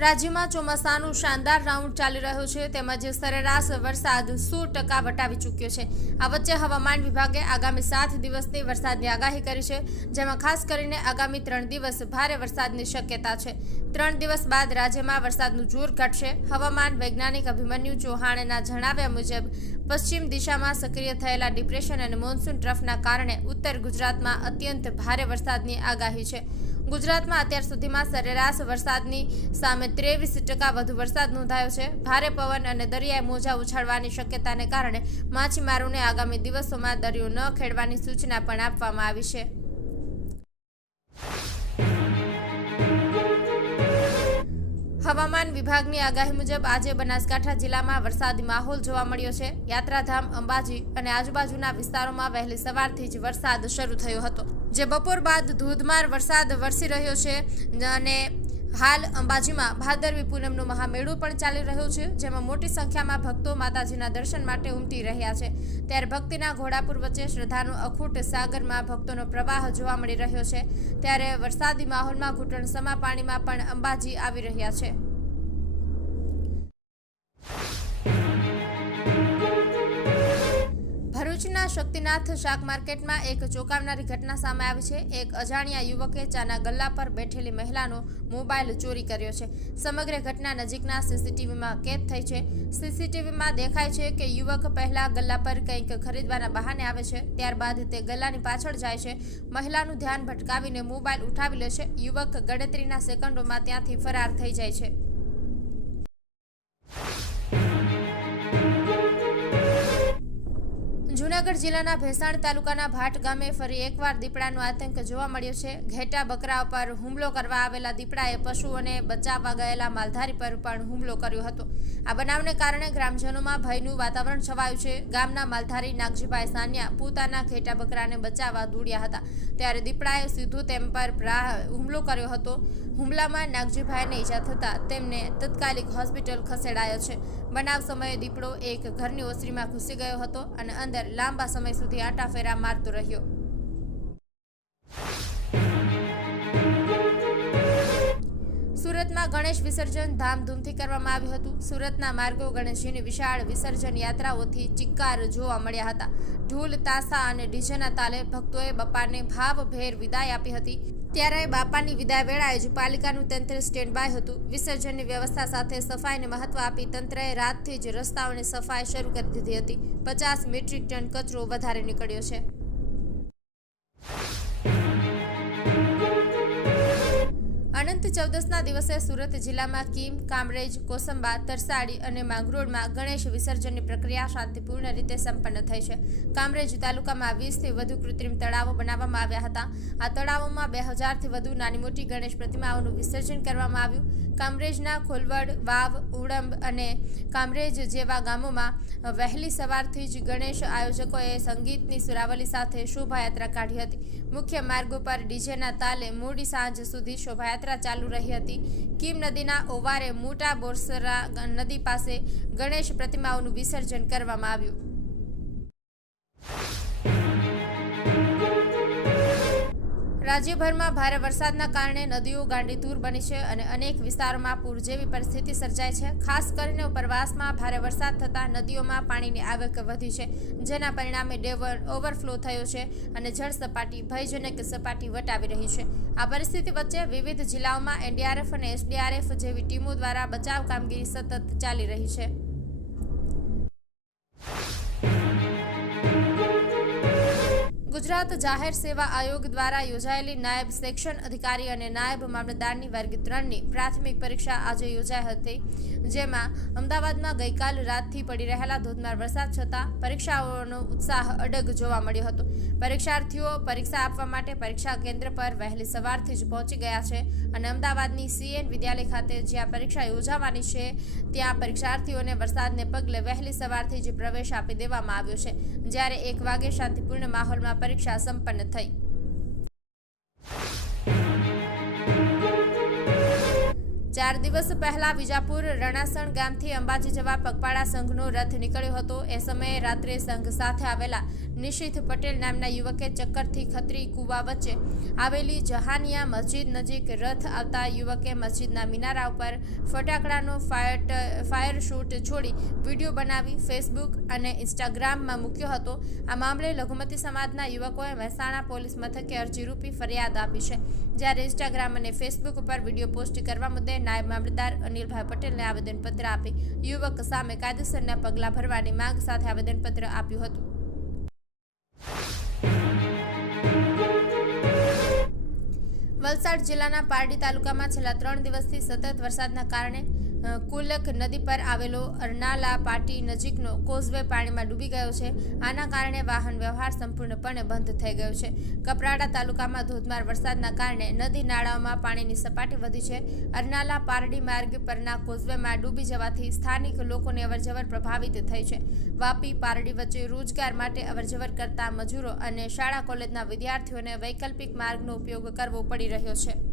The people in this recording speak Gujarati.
રાજ્યમાં ચોમાસાનું શાનદાર રાઉન્ડ ચાલી રહ્યો છે. તેમજ સરેરાશ વરસાદ સો ટકા વટાવી ચૂક્યો છે. આ વચ્ચે હવામાન વિભાગે આગામી સાત દિવસની વરસાદની આગાહી કરી છે, જેમાં ખાસ કરીને આગામી ત્રણ દિવસ ભારે વરસાદની શક્યતા છે. ત્રણ દિવસ બાદ રાજ્યમાં વરસાદનું જોર ઘટશે. હવામાન વૈજ્ઞાનિક અભિમન્યુ ચૌહાણના જણાવ્યા મુજબ, પશ્ચિમ દિશામાં સક્રિય થયેલા ડિપ્રેશન અને મોન્સૂન ટ્રફના કારણે ઉત્તર ગુજરાતમાં અત્યંત ભારે વરસાદની આગાહી છે. ગુજરાતમાં અત્યાર સુધીમાં સરેરાશ વરસાદની સામે ત્રેવીસ ટકા વધુ વરસાદ નોંધાયો છે. ભારે પવન અને દરિયાઈ મોજા ઉછાળવાની શક્યતાને કારણે માછીમારોને આગામી દિવસોમાં દરિયો ન ખેડવાની સૂચના પણ આપવામાં આવી છે. હવામાન વિભાગની આગાહી મુજબ આજે બનાસકાંઠા જિલ્લામાં વરસાદી માહોલ જોવા મળ્યો છે. યાત્રાધામ, અંબાજી અને આજુબાજુના વિસ્તારોમાં વહેલી સવારથી જ વરસાદ શરૂ થયો હતો. જે બપોર બાદ ધોધમાર વરસાદ વરસી રહ્યો છે અને હાલ અંબાજીમાં ભાદરવી પૂનમનો મહામેળો પણ ચાલી રહ્યો છે, જેમાં મોટી સંખ્યામાં ભક્તો માતાજીના દર્શન માટે ઉમટી રહ્યા છે. ત્યારે ભક્તિના ઘોડાપુર વચ્ચે શ્રદ્ધાનો અખૂટ સાગરમાં ભક્તોનો પ્રવાહ જોવા મળી રહ્યો છે. ત્યારે વરસાદી માહોલમાં ઘૂંટણસમા પાણીમાં પણ અંબાજી આવી રહ્યા છે. ભરૂચના શક્તિનાથ શાક માર્કેટમાં એક ચોંકાવનારી ઘટના સામે આવી છે. એક અજાણ્યા યુવકે ચાના ગલ્લા પર બેઠેલી મહિલાનો મોબાઈલ ચોરી કર્યો છે. સમગ્ર ઘટના નજીકના સીસીટીવીમાં કેદ થઈ છે. સીસીટીવીમાં દેખાય છે કે યુવક પહેલા ગલ્લા પર કંઈક ખરીદવાના બહાને આવે છે. ત્યારબાદ તે ગલ્લાની પાછળ જાય છે. મહિલાનું ધ્યાન ભટકાવીને મોબાઈલ ઉઠાવી લે છે. યુવક ગણતરીના સેકન્ડોમાં ત્યાંથી ફરાર થઈ જાય છે. જૂનાગઢ જિલ્લાના ભેસાણ તાલુકાના ભાટ ગામે ફરી એકવાર દીપડાનો આતંક જોવા મળ્યો છે. ઘેટા બકરા પર હુમલો કરવા આવેલા દીપડાએ પશુઓને બચાવવા ગયેલા માલધારી પર પણ હુમલો કર્યો હતો. આ બનાવને કારણે ગ્રામજનોમાં ભયનું વાતાવરણ છવાયું છે. ગામના માલધારી નાગજીભાઈ સાનિયા પોતાના ઘેટા બકરાને બચાવવા દોડ્યા હતા. ત્યારે દીપડાએ સીધું તેમ પર હુમલો કર્યો હતો. હુમલામાં નાગજીભાઈને ઈજા થતાં તેમને તત્કાલિક હોસ્પિટલ ખસેડાયો છે. બનાવ સમયે દીપડો એક ઘરની ઓસરીમાં ઘૂસી ગયો હતો અને અંદર લાંબા સમય સુધી આટાફેરા મારતો રહ્યો. સુરતમાં ગણેશ વિસર્જન ધામધૂમથી કરવામાં આવ્યું હતું. સુરતના માર્ગો ગણેશજીની વિશાળ વિસર્જન યાત્રાઓથી ચિક્કાર જોવા મળ્યા હતા. ઢોલ, તાસા અને ડીજેના તાલે ભક્તોએ બપ્પાને ભાવભેર વિદાય આપી હતી. ત્યારે બાપાની વિદાય વેળાએ જ પાલિકાનું તંત્ર સ્ટેન્ડ બાય હતું. વિસર્જનની વ્યવસ્થા સાથે સફાઈને મહત્વ આપી તંત્રએ રાતથી જ રસ્તાઓની સફાઈ શરૂ કરી દીધી હતી. પચાસ મેટ્રિક ટન કચરો વધારે નીકળ્યો છે. અનંત ચૌદસના દિવસે સુરત જિલ્લામાં કીમ, કામરેજ, કોસંબા, તરસાડી અને માંગરોળમાં ગણેશ વિસર્જનની પ્રક્રિયા શાંતિપૂર્ણ રીતે સંપન્ન થઈ છે. કામરેજ તાલુકામાં વીસથી વધુ કૃત્રિમ તળાવો બનાવવામાં આવ્યા હતા. આ તળાવોમાં બે હજારથી વધુ નાની મોટી ગણેશ પ્રતિમાઓનું વિસર્જન કરવામાં આવ્યું. કામરેજના ખોલવડ, વાવ, ઉડંબ અને કામરેજ જેવા ગામોમાં વહેલી સવારથી જ ગણેશ આયોજકોએ સંગીતની સુરાવલી સાથે શોભાયાત્રા કાઢી હતી. મુખ્ય માર્ગો પર ડીજેના તાલે મોડી સાંજ સુધી શોભાયાત્રા ચાલુ રહી હતી. કીમ નદીના ઓવારે મોટા બોરસરા નદી પાસે ગણેશ પ્રતિમાઓનું વિસર્જન કરવામાં આવ્યું. રાજ્યભરમાં ભારે વરસાદના કારણે નદીઓ ગાંડીતુર બની છે અને અનેક વિસ્તારોમાં પૂર જેવી પરિસ્થિતિ સર્જાય છે. ખાસ કરીને ઉપરવાસમાં ભારે વરસાદ થતાં નદીઓમાં પાણીની આવક વધી છે, જેના પરિણામે ડેવર ઓવરફ્લો થયો છે અને જળ સપાટી ભયજનક સપાટી વટાવી રહી છે. આ પરિસ્થિતિ વચ્ચે વિવિધ જિલ્લાઓમાં એનડીઆરએફ અને એસડીઆરએફ જેવી ટીમો દ્વારા બચાવ કામગીરી સતત ચાલી રહી છે. ગુજરાત જાહેર સેવા આયોગ દ્વારા યોજાયેલી નાયબ સેક્શન અધિકારી અને નાયબ મામલતદારની વર્ગ ત્રણની પ્રાથમિક પરીક્ષા આજે યોજાઈ હતી, જેમાં અમદાવાદમાં ગઈકાલ રાતથી પડી રહેલા ધોધમાર વરસાદ છતાં પરીક્ષાઓનો ઉત્સાહ અડગ જોવા મળ્યો હતો. પરીક્ષાર્થીઓ પરીક્ષા આપવા માટે પરીક્ષા કેન્દ્ર પર વહેલી સવારથી જ પહોંચી ગયા છે અને અમદાવાદની સીએન વિદ્યાલય ખાતે જ્યાં પરીક્ષા યોજાવાની છે, ત્યાં પરીક્ષાર્થીઓને વરસાદને પગલે વહેલી સવારથી જ પ્રવેશ આપી દેવામાં આવ્યો છે. જ્યારે એક વાગે શાંતિપૂર્ણ માહોલમાં પરીક્ષા સંપન્ન થઈ. ચાર દિવસ પહેલા વિજાપુર રણાસણ ગામથી અંબાજી જવા પગપાળા સંઘનો રથ નીકળ્યો હતો. એ સમયે રાત્રે સંઘ સાથે આવેલા નિશિથ પટેલ નામના યુવકે ચક્કરથી ખત્રી કુવા વચ્ચે આવેલી જહાનિયા મસ્જિદ નજીક રથ આવતા યુવકે મસ્જિદના મિનારા ઉપર ફટાકડાનો ફાયર ફાયર શૂટ છોડી વીડિયો બનાવી ફેસબુક અને ઇન્સ્ટાગ્રામમાં મૂક્યો હતો. આ મામલે લઘુમતી સમાજના યુવકોએ મહેસાણા પોલીસ મથકે અરજી રૂપી ફરિયાદ આપી છે. જ્યારે ઇન્સ્ટાગ્રામ અને ફેસબુક ઉપર વીડિયો પોસ્ટ કરવા મુદ્દે નાયબ મામલતદાર અનિલભાઈ પટેલને આવેદનપત્ર આપી યુવક સામે કાયદેસરના પગલાં ભરવાની માંગ સાથે આવેદનપત્ર આપ્યું હતું. વલસાડ જિલ્લાના પારડી તાલુકામાં છેલ્લા ત્રણ દિવસથી સતત વરસાદના કારણે કુલક નદી પર આવેલો અરનાલા પાટી નજીકનો કોઝવે પાણીમાં ડૂબી ગયો છે. આના કારણે વાહન વ્યવહાર સંપૂર્ણપણે બંધ થઈ ગયો છે. કપરાડા તાલુકામાં ધોધમાર વરસાદના કારણે નદી નાળાઓમાં પાણીની સપાટી વધી છે. અરનાલા પારડી માર્ગ પરના કોઝવેમાં ડૂબી જવાથી સ્થાનિક લોકોની અવરજવર પ્રભાવિત થઈ છે. વાપી પારડી વચ્ચે રોજગાર માટે અવરજવર કરતા મજૂરો અને શાળા કોલેજના વિદ્યાર્થીઓને વૈકલ્પિક માર્ગનો ઉપયોગ કરવો પડી રહ્યો છે.